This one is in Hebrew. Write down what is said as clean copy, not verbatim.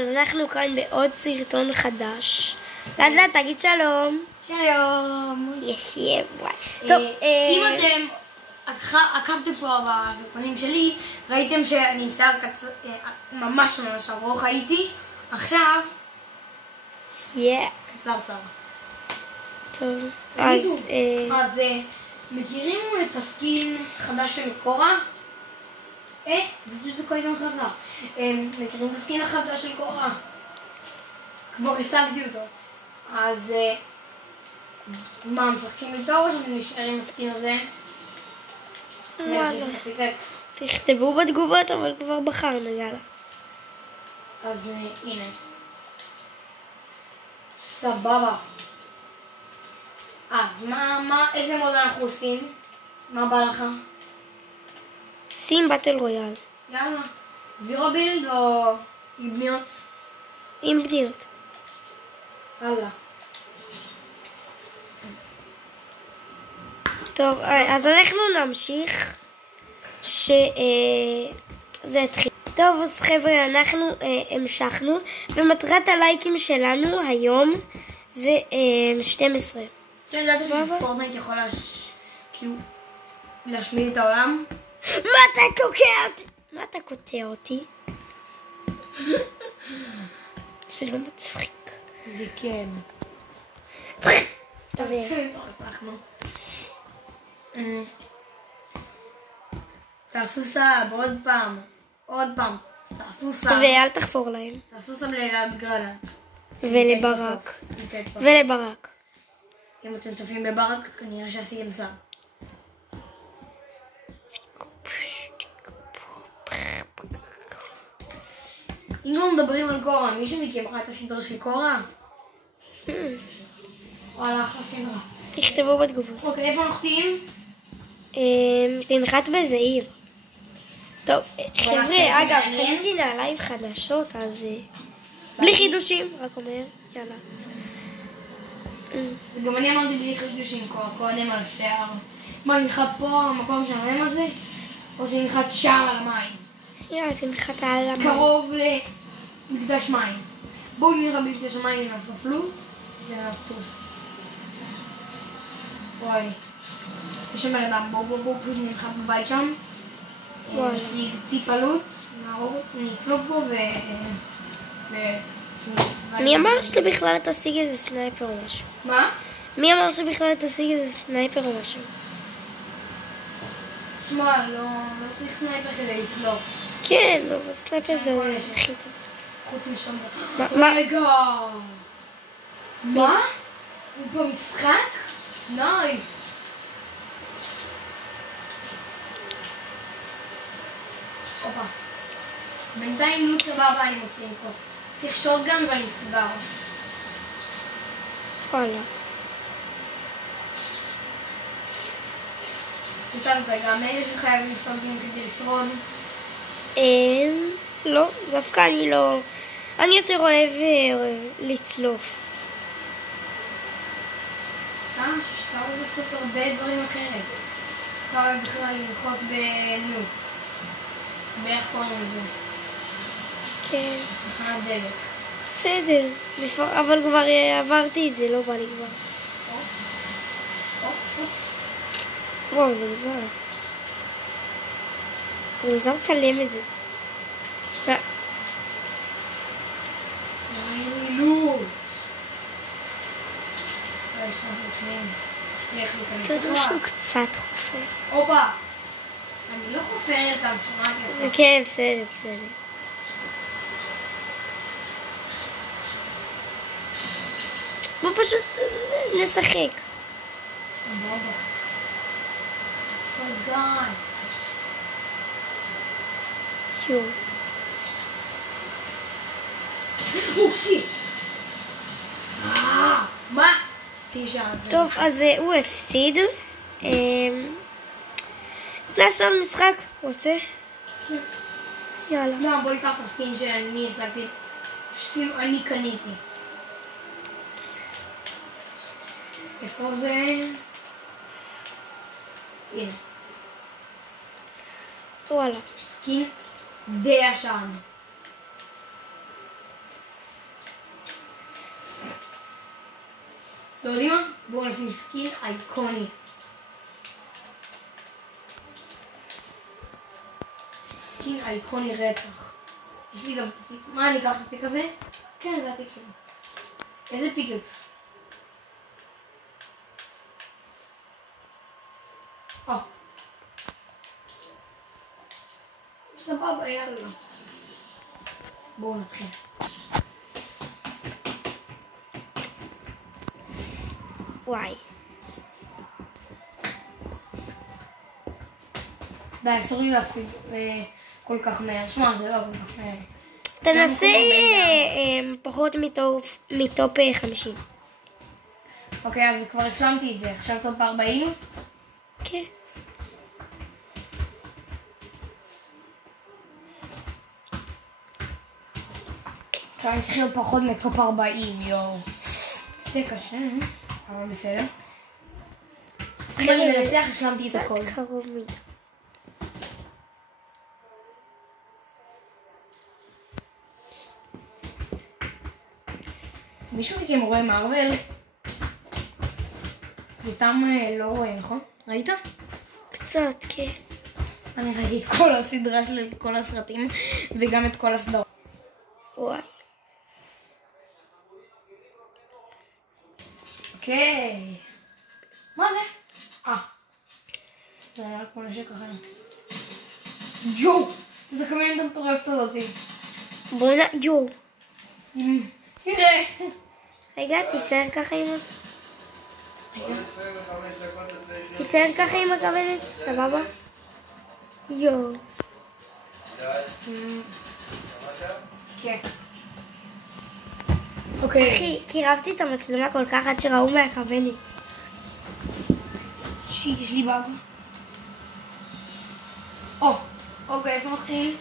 אז אנחנו כאן בעוד סרטון חדש. לאט לאט תגיד שלום. שלום. יסיים, וואי. טוב, אם אתם עקבתם כבר בסרטונים שלי, ראיתם שאני עם שיער ממש ארוך הייתי. עכשיו, קצר. טוב, אז מכירים את הסקין חדש של קורה? זה קודם חזר. מכירים את הסקין החדש של קורה? כבר השגתי אותו. אז מה, משחקים איתו או שנשאר עם הסקין הזה? תכתבו בתגובות, אבל כבר בחרנו, יאללה. אז הנה. סבבה. אז איזה מוד אנחנו עושים? מה בא לך? שים באטל רויאל. יאללה. זירו בילד או עם בניות? עם בניות. יאללה. טוב, אז אנחנו נמשיך שזה התחיל. טוב, אז חבר'ה, אנחנו המשכנו, ומטרת הלייקים שלנו היום זה 12. אתה יודעת שפורטנייט יכול להשמיד את העולם? מה אתה קוטע אותי? זה לא מצחיק. זה כן. טוב, תעשו סאב עוד פעם. תעשו סאב. טוב, אל תחפור להם. תעשו סאב לאלעד גרנט. ולברק. אם אתם טובים בברק, כנראה שעשיתם סאב. אם לא מדברים על קורה, מישהו מכם ראה את הסדרה של קורה? וואלה, אחלה סדרה. תכתבו בתגובות. אוקיי, איפה נוחתים? תנחת באיזה עיר. טוב, חבר'ה, אגב, קניתי נעליים חדשות, אז בלי חידושים, רק אומר, יאללה. וגם אני אמרתי בלי חידושים קודם על שיער. מה, ננחת פה, המקום שלהם הזה? או שננחת שם על המים? יאללה, תנחת על המים. קרוב למקדש מים. בואו נראה במקדש המים עם הספלות ונטוס. וואי. יש שם אדם, בואו פשוט ננחת בבית שם. נשיג טיפ עלות, נצלוף בו מי אמר שבכלל תשיג איזה סנייפר או משהו? מה? מי אמר שבכלל תשיג איזה סנייפר או משהו? שמע, לא צריך סנייפר כדי לצלוף. כן, לא, סנייפר זה הכי טוב. חוץ משם. מה? רגע! מה? הוא במשחק? נייס! אופה. בינתיים לוט סבבה אני מוצאים פה. צריך שוטגן ואני מסודר. וואלה. סתם רגע, מאלה שחייבים שוטגן כדי לשרוד? לא, דווקא אני לא. אני יותר אוהב לצלוף. שאתה אוהב לעשות הרבה דברים אחרת. אתה אוהב בכלל לנחות בנו. באיך קוראים לזה? כן. תחנת דלק. בסדר, אבל כבר עברתי את זה, לא בא לי כבר. וואו, זה מוזר. זה מוזר לצלם את זה. לוט. תדעו שהוא קצת חופר. אופה. אני לא חופרת, אתה שמעתי אותך. כן, בסדר. בוא פשוט נשחק. סבבה. פרגן. יו. שיט. מה? טוב, אז הוא הפסיד. נעשה עוד משחק, רוצה? כן. יאללה. לא, בוא ניקח את הסקין שאני השגתי. שכאילו אני קניתי. איפה זה? הנה. וואלה. סקין די ישן. לא יודעים מה? בואו נשים סקין אייקוני. סקין אייקוני רצח. יש לי גם את התיק. מה, אני אקח את התיק הזה? כן, זה התיק שלי. איזה פיקקס? סבבה, יאללה. בואו נתחיל. וואי. די, אסור לי להפסיד כל כך מהר. שמע, זה לא כל כך מהר. תנסה פחות מטופ 50. אוקיי, אז כבר השלמתי את זה. עכשיו טופ 40? כן. עכשיו אני צריך להיות פחות מטופ 40, יואו. זה קשה, אבל בסדר. אם אני מנצח, השלמתי את הכל. קצת קרוב מדי. מישהו מכם רואה מארוול? אותם לא רואה, נכון? ראית? קצת, כן. אני ראיתי את כל הסדרה של כל הסרטים וגם את כל הסדרות. וואי. אוקיי. מה זה? זה נראה כמו נשק אחר. יואו! איזה קמינית המטורפת הזאתי. בוא יואו. תראה. רגע, תישאר ככה עם זה. תישאר ככה עם הכוונת, סבבה? יואו. כן. אוקיי. אחי, קירבתי את המצלמה כל כך עד שראו מהכוונת. יש לי באג. אוקיי, איפה מתחילים?